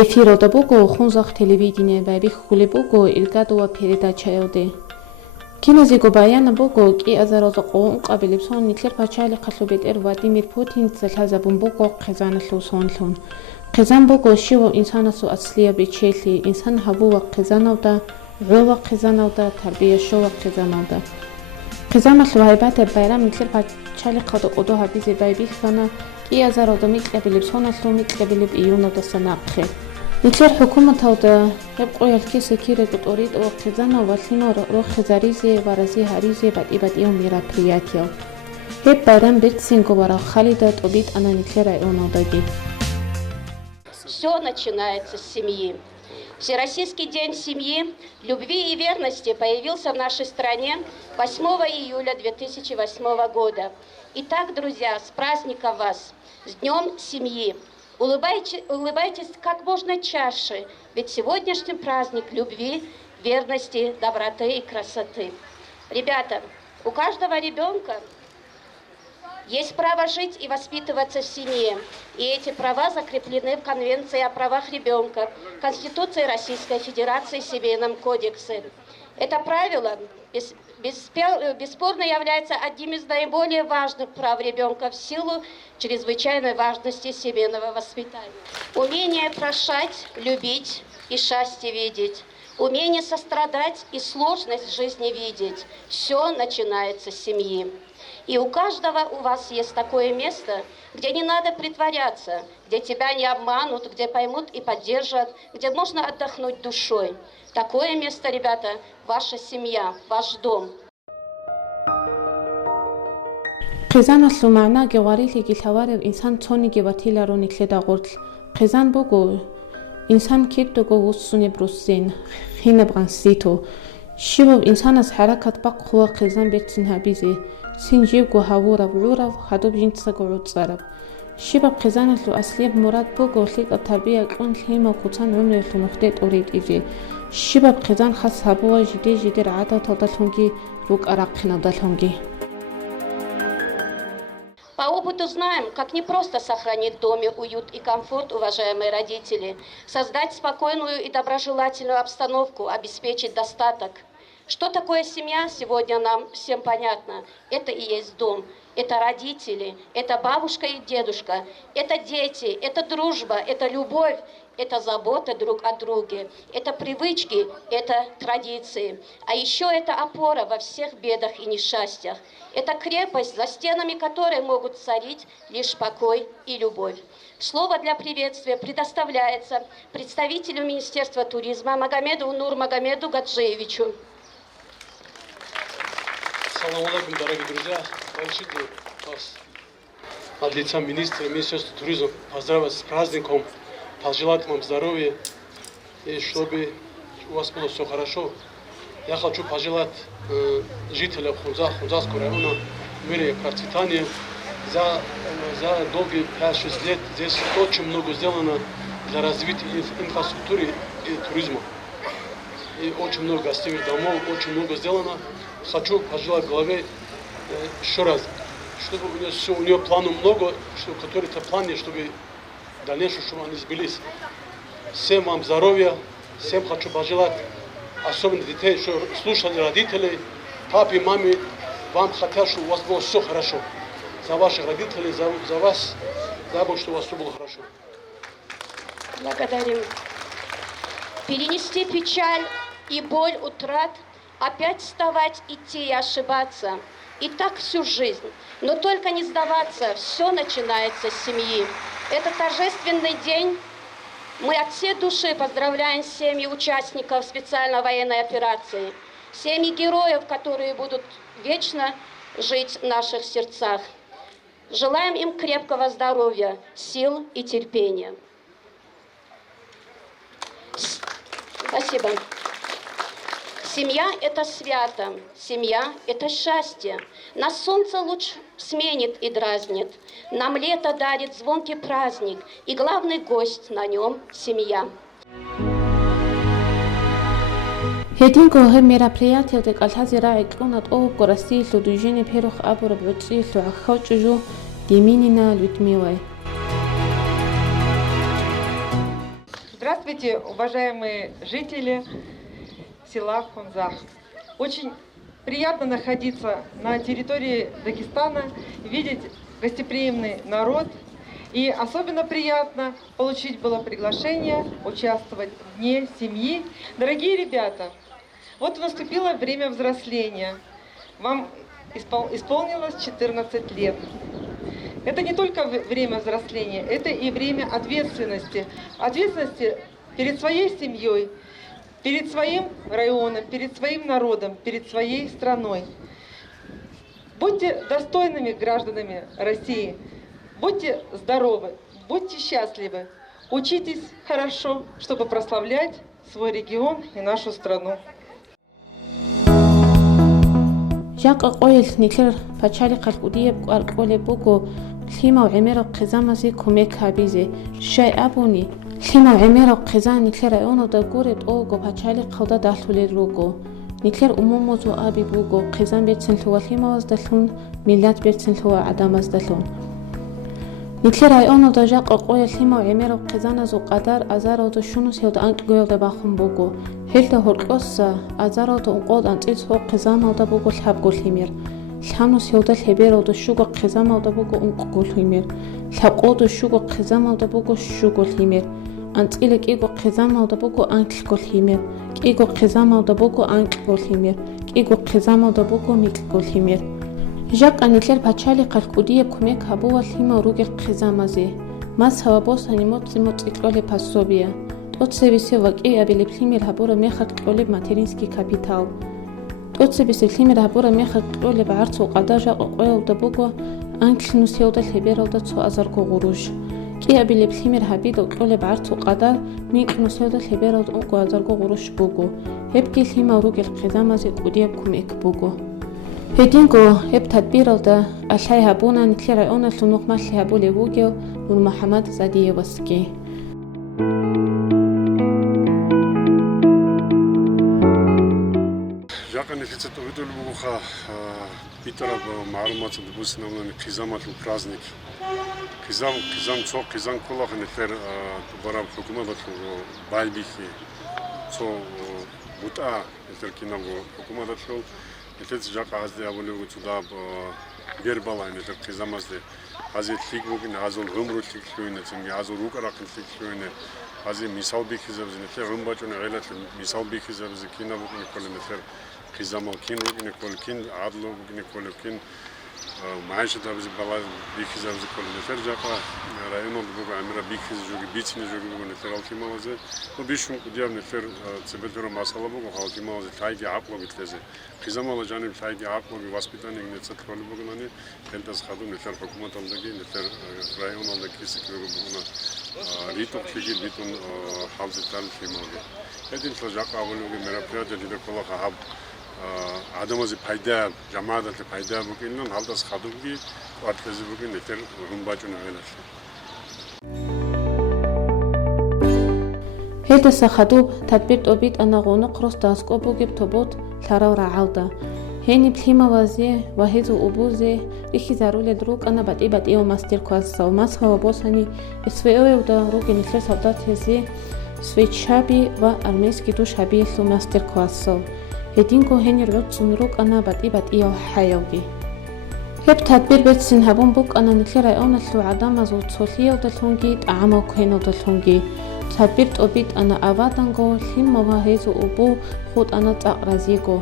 Эфирода бого хунзах телевидение баби хуле бого илгадова передача ёде. Кинозиго баяна бого ки азароза қоон қабилипсон нитлер пачали қаслубетер Владимир Путин залхазабун бого қизаналлу сонлун. Қизан бого шиво инсанасу аслия бичели инсан хабува қизанавда, ғува қизанавда, тарбия шова қизанавда. Қизаналлу хайбатер байрам нитлер пачали қаду қуду хабизи байби хана ки азароза митлабилипсоналлу митлабилип июнавда санақхи. Нитлер حكومة يبقوا يلكي سكيرة تريد أو خزانة وثينة رو خزاريزي ورزي هاريزي بعد يوم мероприятия. هيب байрам бертсинго вара Халида тобит она нитлера ионодаги. Все начинается с семьи. Всероссийский день семьи, любви и верности появился в нашей стране 8 июля 2008 года. Итак, друзья, с праздником вас, с Днем семьи! Улыбайтесь как можно чаще, ведь сегодняшний праздник любви, верности, доброты и красоты. Ребята, у каждого ребенка есть право жить и воспитываться в семье. И эти права закреплены в Конвенции о правах ребенка, Конституции Российской Федерации, Семейном кодексе. Это правило бесспорно является одним из наиболее важных прав ребенка в силу чрезвычайной важности семейного воспитания. Умение прощать, любить и счастье видеть. Умение сострадать и сложность жизни видеть. Все начинается с семьи. И у каждого у вас есть такое место, где не надо притворяться, где тебя не обманут, где поймут и поддержат, где можно отдохнуть душой. Такое место, ребята, ваша семья, ваш дом. Қизан аллу маъна геварили гилхаварев инсан цони геватиларо никледа гурдл. Қизан бого инсан кирдого уссуне бруссин хинабган сито. Шивов инсанас харакат бақ хуа қизан бертсин хабизи. Синживго хавурав урав хадуб жинтсаго уцарав. Шибаб қизан аллу аслияб мурад бого лига тарбия клун лима куцан умрелу мухтет урид иже. Шибаб қизан хас хабуа жиде раада талдалхунги рук арақхинавдалхунги. По опыту знаем, как непросто сохранить в доме уют и комфорт, уважаемые родители, создать спокойную и доброжелательную обстановку, обеспечить достаток. Что такое семья, сегодня нам всем понятно. Это и есть дом, это родители, это бабушка и дедушка, это дети, это дружба, это любовь, это забота друг о друге, это привычки, это традиции. А еще это опора во всех бедах и несчастьях. Это крепость, за стенами которой могут царить лишь покой и любовь. Слово для приветствия предоставляется представителю Министерства туризма Магомеду Нурмагомеду Гаджиевичу. Салам алейкум, дорогие друзья. Разрешите вас от лица министра Министерства туризма поздравить с праздником, пожелать вам здоровья и чтобы у вас было все хорошо. Я хочу пожелать жителям Хунзасского района мира и процветания. За долгие 5-6 лет здесь очень много сделано для развития инфраструктуры и туризма. И очень много гостевых домов, очень много сделано. Хочу пожелать главе еще раз, чтобы у нее планов много, которые-то планы, чтобы в дальнейшем, чтобы они сбылись. Всем вам здоровья, всем хочу пожелать, особенно детей, что слушали родителей, папе, маме, вам хотят, чтобы у вас было все хорошо. За ваших родителей, за вас, дай Бог, чтобы у вас все было хорошо. Благодарим. Перенести печаль и боль утрат, опять вставать, идти и ошибаться. И так всю жизнь. Но только не сдаваться, все начинается с семьи. Это торжественный день. Мы от всей души поздравляем семьи участников специальной военной операции. Семьи героев, которые будут вечно жить в наших сердцах. Желаем им крепкого здоровья, сил и терпения. Спасибо. Семья – это свято, семья – это счастье. Нас солнце луч сменит и дразнит, нам лето дарит звонкий праздник, и главный гость на нем – семья. Hedingo he мероприятия de kalhazira iklunat o korastillu dujene perukh abur butsillu akhauju Диминина Людмилой. Здравствуйте, уважаемые жители села Хунзах. Очень приятно находиться на территории Дагестана, видеть гостеприимный народ. И особенно приятно получить было приглашение участвовать в Дне семьи. Дорогие ребята, вот наступило время взросления. Вам исполнилось 14 лет. Это не только время взросления, это и время ответственности. Ответственности перед своей семьей, перед своим районом, перед своим народом, перед своей страной. Будьте достойными гражданами России, будьте здоровы, будьте счастливы, учитесь хорошо, чтобы прославлять свой регион и нашу страну. Жака qoyl niklер пачали qalqudie qalqole bugo lima umero qizamasi kumek habize shay abuni lima umero qizan niklер rayonu da guret ogo pachali qawda dalhule rugo niklер umumozo abi bugo qizan betsin lhuwa limawaz dalhun millat betsin lhuwa adamaz dalhun niklер rayonu da jaqa qoyl lima umero qizanazo qadar azarodo shunus yod anqgoyda baxun bugo Хэлдэ хурдлууса азарууд унqood анцից хоо qizamauda bugo lhabgul himir lhanus yodal heberauda shugo qizamauda bugo unqgul himir lhabqood shugo qizamauda bugo shugul himir anцile qigo qizamauda bugo anqgul himir qigo qizamauda bugo anqgul himir qigo qizamauda bugo miqgul himir jak anitler pachali qalqudie kumek habuwa lima rugel qizamazi mas hawabos animot motsiqole passobia Тотсебисе ваки абилеп лимер хабура мехат qoleb материнский капитал. Тотсебисе лимер хабура мехат qoleb арцу qadажа qoqoyda bugo анклнус yodal heberauda цо азарго gurush. Ki abilep limer habid qoleb arцу qada miqnus yodal heberauda unqo azargo gurush bugo. Hebki lima rugel qizamazi qudieb kumek bugo. Hedingo heb tadbirauda alhay habuna nitlera ona lunuq mal habule bugyo Nur Muhammad Zadiyevaski. Нефицит увидели буха Питера маалумат допустим қизаматлы праздник. Қизам цо қизам кулах нефер барам хукумат байлбихи цо бута нефер кинаго хукумат атлол нефер жака азде абулего цуда бербала нефер қизамазде азе тигбугин азол гумру тигхуйне цинги азол рукаракин тигхуйне азе мисал бихизабз нефер гумбачуне гайлат мисал бихизабз кинабугин коле нефер Қизамал кин ругне колкин адло ругне колкин маиша да биз бала бихиза биз колне фер жака районон буга амира бихиз жоги бицне жоги буга нефер алтималазе но бишум кудиам нефер цебетора масала буга алтималазе тайги апло битлезе қизамала жаним тайги апло би воспитание нецат коле буга нани элдас хаду нефер хукумат алдаги нефер районон да киси кого буга риток фиги битун халзитан фималге эдин жака аволуги мероприятие дида кола хаб Адамази пайда, жамаадати пайда букиннан халдас хадуги вартлези букин нефер румбачуна велаш. Хэлдэс хадуб тадбирт обид анагоно кростас кобугиб тобот ларав раалда. Хэни плимавази вахизу убузи ихи заруле друг ана бати мастер класс саумас хавабосани СВО-да руги нефер савдатези свечаби ва армейский душ хаби лу мастер класс Hedingo henir rutsunruk ana bati hayawgi. Heb tadbir betsin habun buk ana nitlera ayona lu adama zutsolhiya udalhungi ta'ama kuhen udalhungi. Tadbir obit ana avatango limmawa hezu ubu khud ana taqrazigo.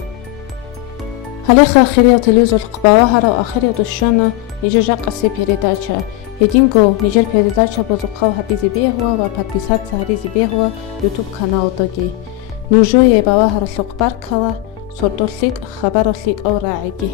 Halekha akhiriya televizor qbawa hara akhiriya dushana nijer qasi передача. Hedingo nijer передача bozuqaw habizi behwa wa подписаться харизи behwa YouTube каналдagi. Нужое бава харлуq баркава сурдууллыг хабарууллыг аврааги